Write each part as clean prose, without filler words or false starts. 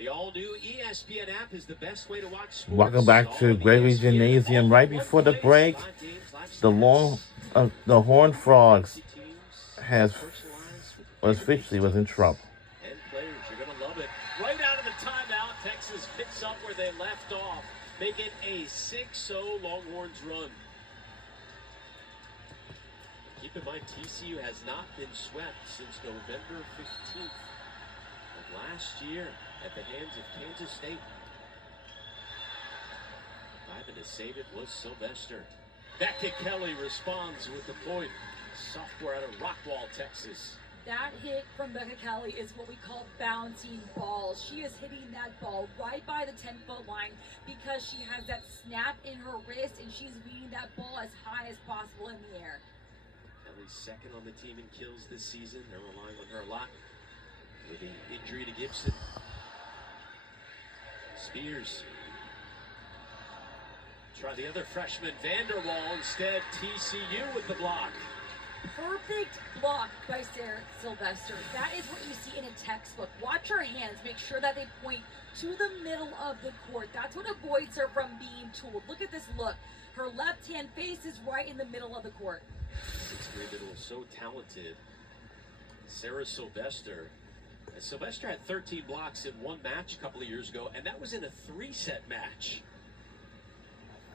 The all-new ESPN app is the best way to watch sports. Welcome back to Gregory Gymnasium. Right before the break, the Horned Frogs was in trouble. And players, you're going to love it. Right out of the timeout, Texas picks up where they left off, making a 6-0 Longhorns run. Keep in mind, TCU has not been swept since November 15th of last year at the hands of Kansas State. Driving to save it was Sylvester. Becca Kelly responds with the point. Sophomore out of Rockwall, Texas. That hit from Becca Kelly is what we call bouncing balls. She is hitting that ball right by the 10-foot line because she has that snap in her wrist and she's beating that ball as high as possible in the air. Kelly's second on the team in kills this season. They're relying on her a lot with the injury to Gibson. Spears. Try the other freshman, Vanderwall, instead. TCU with the block. Perfect block by Sarah Sylvester. That is what you see in a textbook. Watch her hands. Make sure that they point to the middle of the court. That's what avoids her from being tooled. Look at this look. Her left hand face is right in the middle of the court. 6th grade middle is so talented. Sarah Sylvester. And Sylvester had 13 blocks in one match a couple of years ago, and that was in a 3-set match.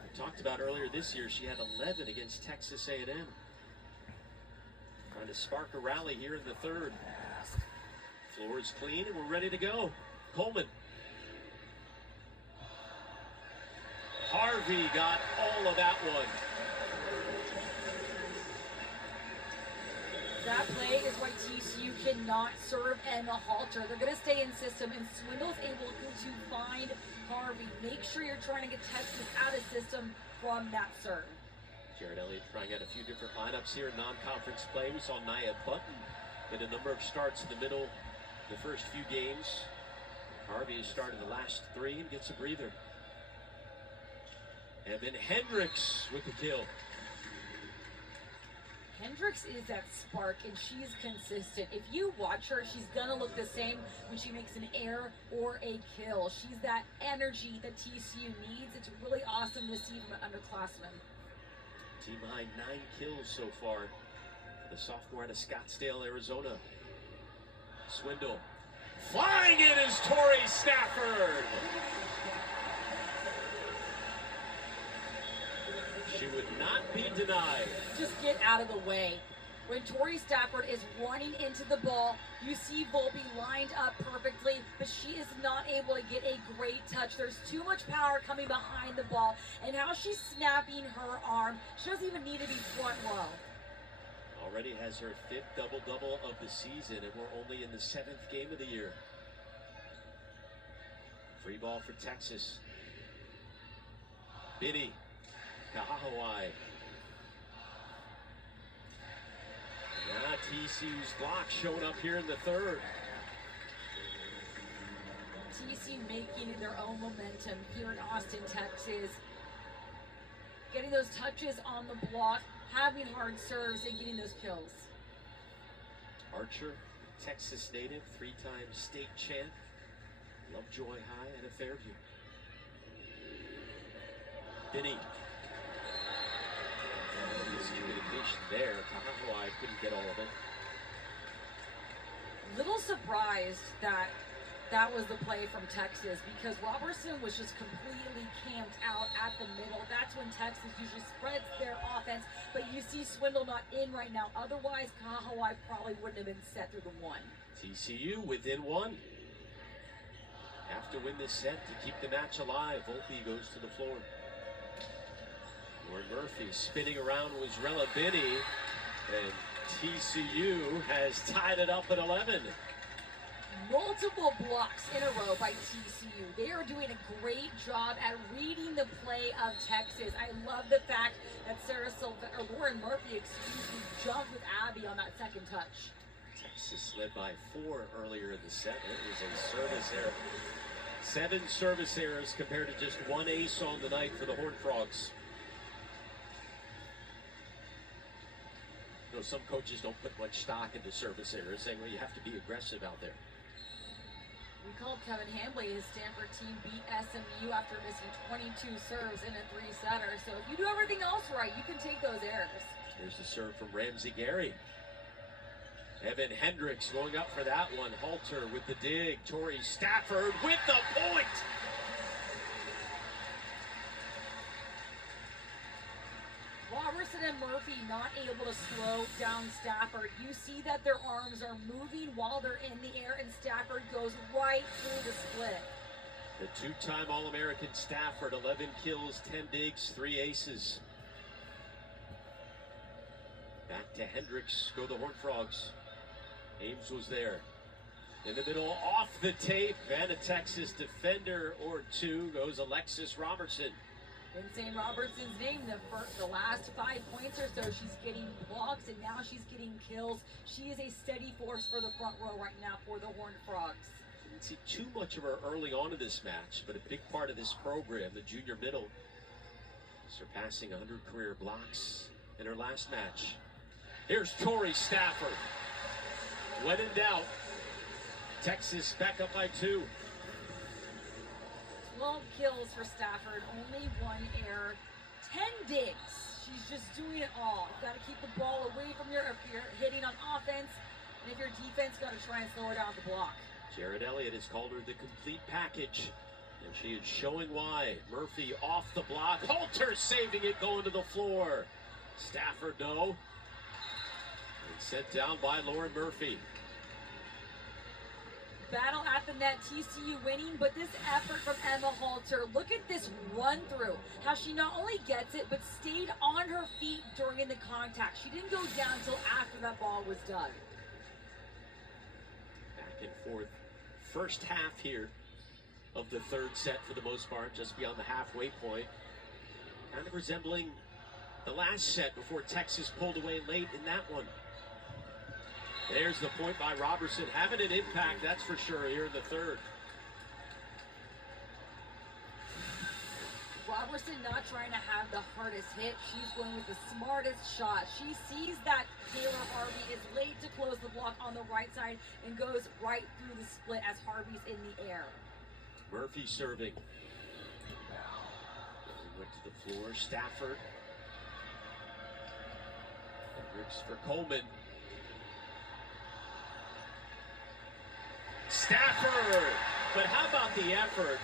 We talked about earlier this year, she had 11 against Texas A&M. Trying to spark a rally here in the third. Floor is clean and we're ready to go. Coleman. Harvey got all of that one. That play is why TCU cannot serve and the halter. They're going to stay in system, and Swindle's able to find Harvey. Make sure you're trying to get Texas out of system from that serve. Jared Elliott trying out a few different lineups here in non-conference play. We saw Nia Button get a number of starts in the middle the first few games. Harvey has started the last 3 and gets a breather. And then Hendricks with the kill. Hendricks is that spark, and she's consistent. If you watch her, she's going to look the same when she makes an error or a kill. She's that energy that TCU needs. It's really awesome to see from an underclassman. Team high 9 kills so far for the sophomore out of Scottsdale, Arizona. Swindle. Flying in is Tori Stafford. She would not be denied. Just get out of the way. When Tori Stafford is running into the ball, you see Volpe lined up perfectly, but she is not able to get a great touch. There's too much power coming behind the ball, and how she's snapping her arm, she doesn't even need to be front row. Already has her 5th double-double of the season, and we're only in the 7th game of the year. Free ball for Texas. Biddy. Kahahawai. Yeah, TCU's block showing up here in the third. TCU making their own momentum here in Austin, Texas. Getting those touches on the block, having hard serves, and getting those kills. Archer, Texas native, 3-time state champ. Lovejoy High and a Fairview. Binney. Miscommunication there. Kahahawai couldn't get all of it. Little surprised that that was the play from Texas, because Robertson was just completely camped out at the middle. That's when Texas usually spreads their offense, but you see Swindle not in right now. Otherwise, Kahahawai probably wouldn't have been set through the 1. TCU within 1. Have to win this set to keep the match alive. Volpe goes to the floor. Lauren Murphy spinning around was Rella Binney, and TCU has tied it up at 11. Multiple blocks in a row by TCU. They are doing a great job at reading the play of Texas. I love the fact that Lauren Murphy, jumped with Abby on that second touch. Texas led by 4 earlier in the set. It was a service error. 7 service errors compared to just 1 ace on the night for the Horned Frogs. You know, some coaches don't put much stock into service errors, saying, well, you have to be aggressive out there. We called Kevin Hambley. His Stanford team beat SMU after missing 22 serves in a three-setter. So if you do everything else right, you can take those errors. Here's the serve from Ramsey Gary. Evan Hendricks going up for that one. Halter with the dig. Tori Stafford with the point. Robertson and Murphy not able to slow down Stafford. You see that their arms are moving while they're in the air, and Stafford goes right through the split. The two-time All-American Stafford, 11 kills, 10 digs, 3 aces. Back to Hendricks, go the Horned Frogs. Ames was there. In the middle, off the tape, and a Texas defender or two goes Alexis Robertson. Been saying Robertson's name the last 5 points or so. She's getting blocks, and now she's getting kills. She is a steady force for the front row right now for the Horned Frogs. Didn't see too much of her early on in this match, but a big part of this program, the junior middle, surpassing 100 career blocks in her last match. Here's Tori Stafford. When in doubt, Texas back up by 2. 12 kills for Stafford, only 1 error, 10 digs. She's just doing it all. Got to keep the ball away from you if you're hitting on offense, and if your defense, got to try and slow her down the block. Jared Elliott has called her the complete package, and she is showing why. Murphy off the block. Halter saving it, going to the floor. Stafford, no. And sent down by Lauren Murphy. Battle at the net, TCU winning, but this effort from Emma Halter, look at this run through. How she not only gets it, but stayed on her feet during the contact. She didn't go down until after that ball was done. Back and forth. First half here of the third set for the most part, just beyond the halfway point. Kind of resembling the last set before Texas pulled away late in that one. There's the point by Robertson, having an impact, that's for sure, here in the third. Robertson not trying to have the hardest hit. She's going with the smartest shot. She sees that Taylor Harvey is late to close the block on the right side and goes right through the split as Harvey's in the air. Murphy serving. Went to the floor, Stafford. Hendricks for Coleman. Stafford! But how about the effort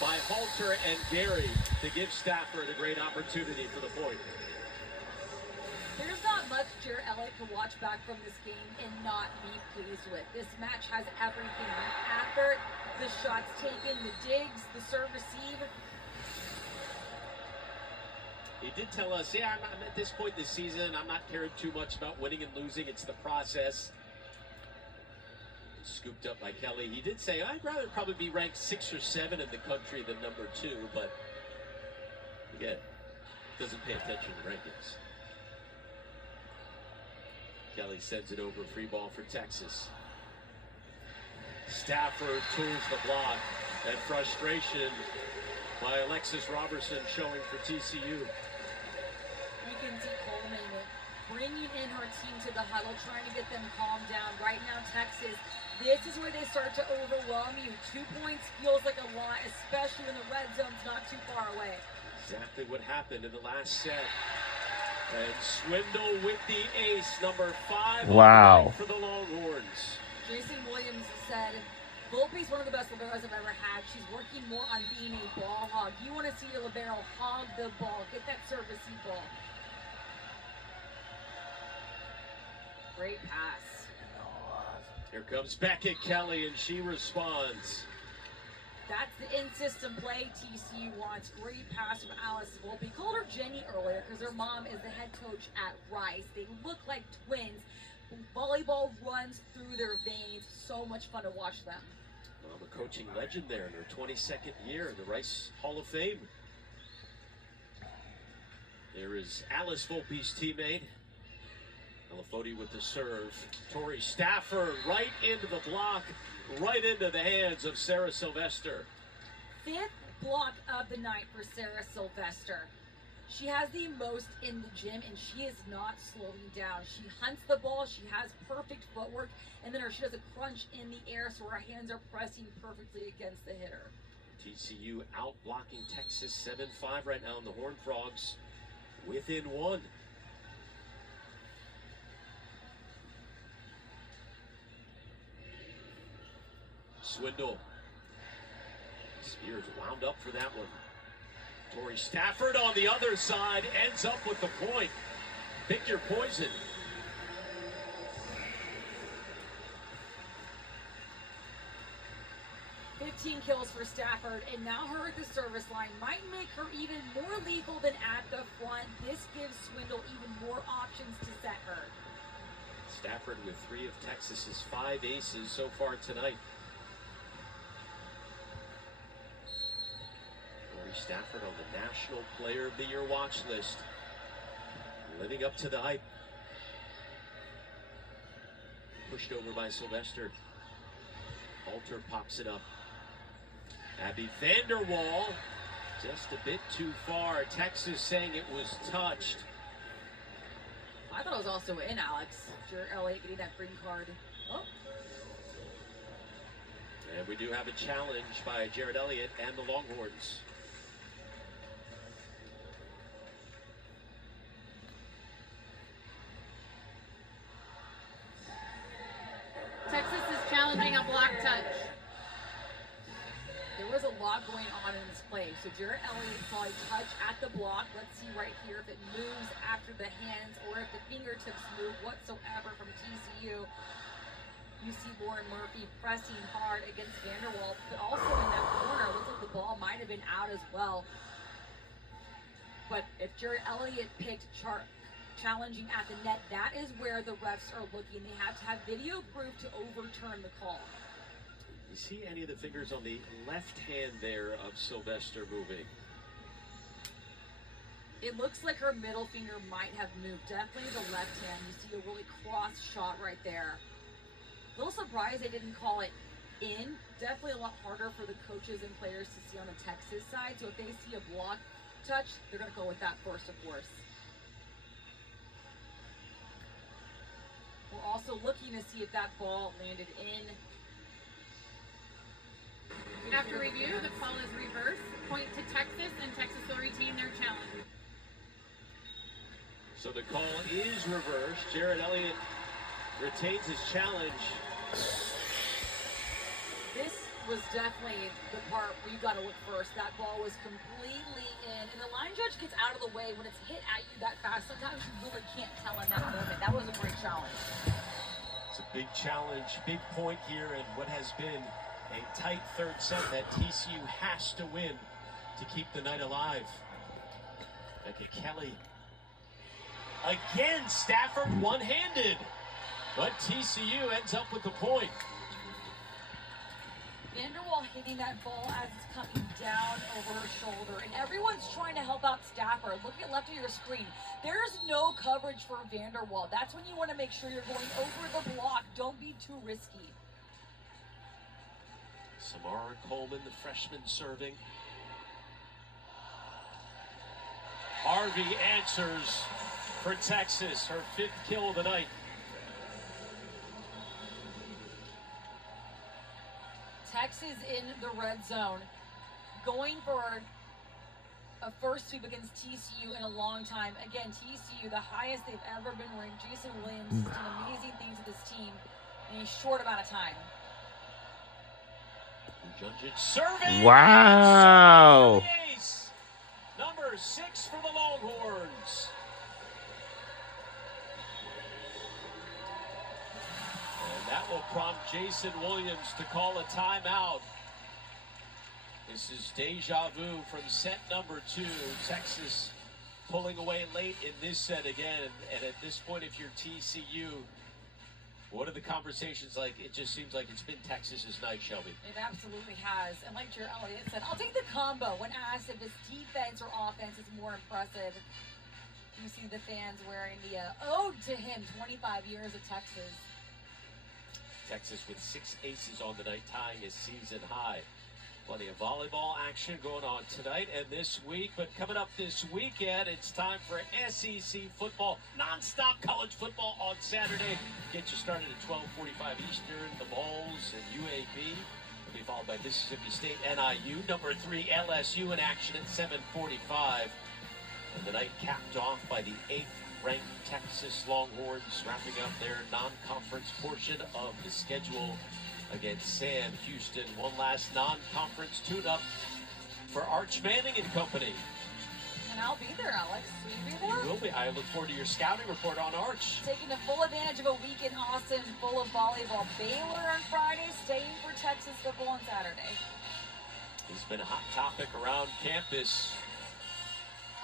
by Halter and Gary to give Stafford a great opportunity for the point? There's not much Jared Elliott can watch back from this game and not be pleased with. This match has everything. The effort, the shots taken, the digs, the serve receive. He did tell us, I'm at this point in the season, I'm not caring too much about winning and losing. It's the process. Scooped up by Kelly. He did say, I'd rather probably be ranked 6 or 7 in the country than number 2, but again, doesn't pay attention to rankings. Kelly sends it over, free ball for Texas. Stafford tools the block, and frustration by Alexis Robertson showing for TCU. You can see Coleman bringing in her team to the huddle, trying to get them calmed down. Right now, Texas, this is where they start to overwhelm you. 2 points feels like a lot, especially when the red zone's not too far away. Exactly what happened in the last set. And Swindle with the ace, number 5 Wow. for the Longhorns. Jason Williams said, Volpe's one of the best liberos I've ever had. She's working more on being a ball hog. You want to see a libero hog the ball, get that serve receive ball. Great pass. Here comes Beckett Kelly, and she responds. That's the in-system play TCU wants. Great pass from Alice Volpe. Called her Jenny earlier because her mom is the head coach at Rice. They look like twins. Volleyball runs through their veins. So much fun to watch them. Well, a coaching legend there in her 22nd year in the Rice Hall of Fame. There is Alice Volpe's teammate. Elafoti with the serve. Tori Stafford right into the block, right into the hands of Sarah Sylvester. 5th block of the night for Sarah Sylvester. She has the most in the gym, and she is not slowing down. She hunts the ball, she has perfect footwork, and then she does a crunch in the air so her hands are pressing perfectly against the hitter. TCU out blocking Texas 7-5 right now, and the Horned Frogs within one. Swindle. Spears wound up for that one. Tori Stafford on the other side ends up with the point. Pick your poison. Kills for Stafford, and now her at the service line might make her even more lethal than at the front. This gives Swindle even more options to set her. Stafford with 3 of Texas's 5 aces so far tonight. Tori Stafford on the National Player of the Year watch list. Living up to the hype. Pushed over by Sylvester. Alter pops it up. Abby Vanderwall, just a bit too far. Texas saying it was touched. I thought it was also in, Alex. Jared Elliott getting that green card. Oh. And we do have a challenge by Jared Elliott and the Longhorns. Texas is challenging a block touch. There was a lot going on in this play. So Jared Elliott saw a touch at the block. Let's see right here if it moves after the hands or if the fingertips move whatsoever from TCU. You see Lauren Murphy pressing hard against Vanderwall, but also in that corner, looks like the ball might have been out as well. But if Jared Elliott picked challenging at the net, that is where the refs are looking. They have to have video proof to overturn the call. You see any of the fingers on the left hand there of Sylvester moving? It looks like her middle finger might have moved. Definitely the left hand. You see a really cross shot right there. A little surprised they didn't call it in. Definitely a lot harder for the coaches and players to see on the Texas side. So if they see a block touch, they're going to go with that first, of course. We're also looking to see if that ball landed in. After review, the call is reversed. Point to Texas, and Texas will retain their challenge. So the call is reversed. Jared Elliott retains his challenge. This was definitely the part where you got to look first. That ball was completely in, and the line judge gets out of the way when it's hit at you that fast. Sometimes you really can't tell in that moment. That was a great challenge. It's a big challenge, big point here, and what has been a tight third set that TCU has to win to keep the night alive. Becca Kelly. Again, Stafford one-handed, but TCU ends up with the point. Vanderwall hitting that ball as it's coming down over her shoulder, and everyone's trying to help out Stafford. Look at left of your screen. There's no coverage for Vanderwall. That's when you want to make sure you're going over the block. Don't be too risky. Samara Coleman, the freshman, serving. Harvey answers for Texas, her 5th kill of the night. Texas in the red zone, going for a first sweep against TCU in a long time. Again, TCU, the highest they've ever been ranked. Jason Williams has done amazing things with this team in a short amount of time. Serving. Wow. Ace. Number 6 for the Longhorns. And that will prompt Jason Williams to call a timeout. This is deja vu from set number 2. Texas pulling away late in this set again. And at this point, if you're TCU, what are the conversations like? It just seems like it's been Texas's night, Shelby. It absolutely has. And like Jared Elliott said, I'll take the combo when asked if his defense or offense is more impressive. You see the fans wearing the ode to him, 25 years of Texas. Texas with 6 aces on the night, tying his season high. Plenty of volleyball action going on tonight and this week. But coming up this weekend, it's time for SEC football. Non-stop college football on Saturday. Get you started at 12:45 Eastern. The Vols and UAB. Will be followed by Mississippi State, NIU. Number 3, LSU in action at 7:45. And the night capped off by the 8th-ranked Texas Longhorns, wrapping up their non-conference portion of the schedule against Sam Houston. One last non-conference tune-up for Arch Manning and company. And I'll be there, Alex. Will you be there? You will be. I look forward to your scouting report on Arch. Taking the full advantage of a week in Austin full of volleyball. Baylor on Friday, staying for Texas football on Saturday. He's been a hot topic around campus.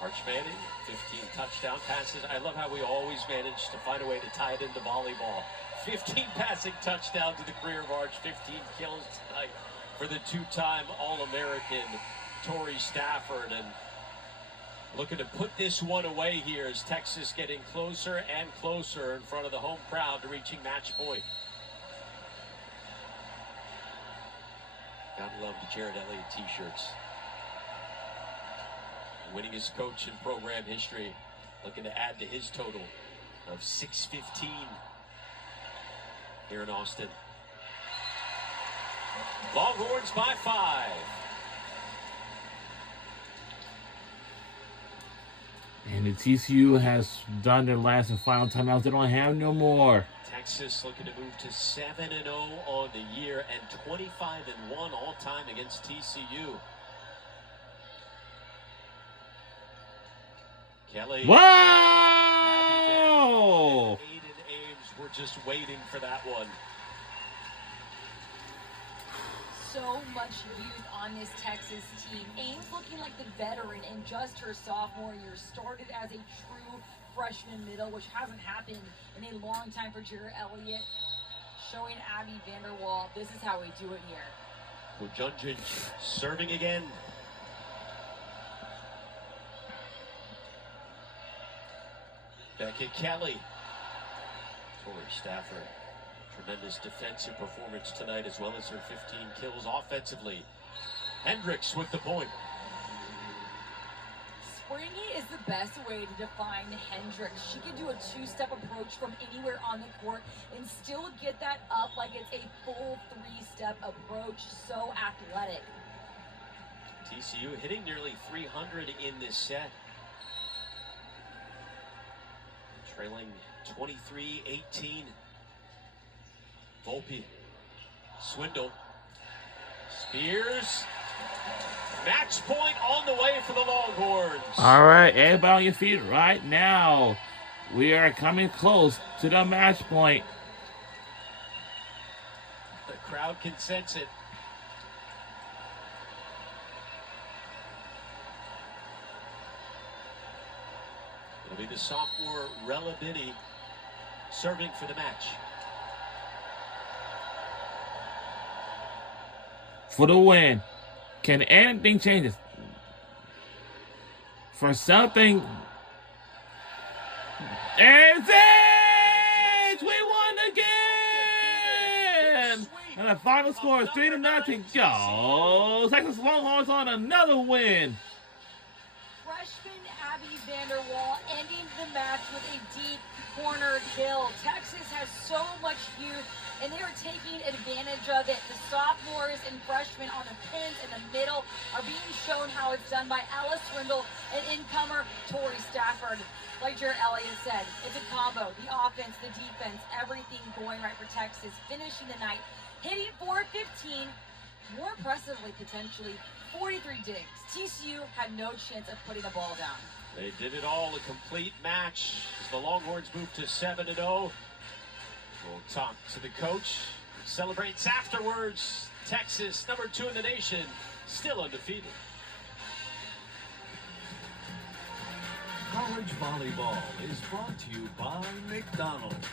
Arch Manning, 15 touchdown passes. I love how we always manage to find a way to tie it into volleyball. 15 passing touchdowns in the career of Arch, 15 kills tonight for the two-time All-American Torrey Stafford. And looking to put this one away here as Texas getting closer and closer in front of the home crowd to reaching match point. Gotta love the Jared Elliott t-shirts. Winningest coach in program history, looking to add to his total of 615 here in Austin. Longhorns by 5. And the TCU has done their last and final timeouts. They don't have no more. Texas looking to move to 7-0 on the year and 25-1 all time against TCU. Kelly. Whoa! Aiden Ames were just waiting for that one. So much youth on this Texas team. Ames looking like the veteran in just her sophomore year. Started as a true freshman middle, which hasn't happened in a long time for Jared Elliott. Showing Abby Vanderwall, this is how we do it here. Kujundjic serving again. Beckett Kelly. Torrey Stafford. Tremendous defensive performance tonight as well as her 15 kills offensively. Hendricks with the point. Springy is the best way to define Hendricks. She can do a two-step approach from anywhere on the court and still get that up like it's a full three-step approach. So athletic. TCU hitting nearly 300 in this set. Trailing 23-18. Volpe. Swindle. Spears. Match point on the way for the Longhorns. All right, everybody on your feet right now. We are coming close to the match point. The crowd can sense it. It'll be the sophomore Rella Binney serving for the match. For the win. Can anything change this? For something. And it! We won again! And the final score is 3-0. Go! Texas Longhorns on another win. Freshman Abby Vanderwall ending the match with a deep corner kill. Texas has so much youth, and they are taking advantage of it. The sophomores and freshmen on the pins in the middle are being shown how it's done by Alice Swindle and incomer Torrey Stafford. Like Jared Elliott said, it's a combo. The offense, the defense, everything going right for Texas. Finishing the night, hitting 415. More impressively, potentially, 43 digs. TCU had no chance of putting the ball down. They did it all, a complete match as the Longhorns move to 7-0. We'll talk to the coach. Celebrates afterwards. Texas, number 2 in the nation, still undefeated. College volleyball is brought to you by McDonald's.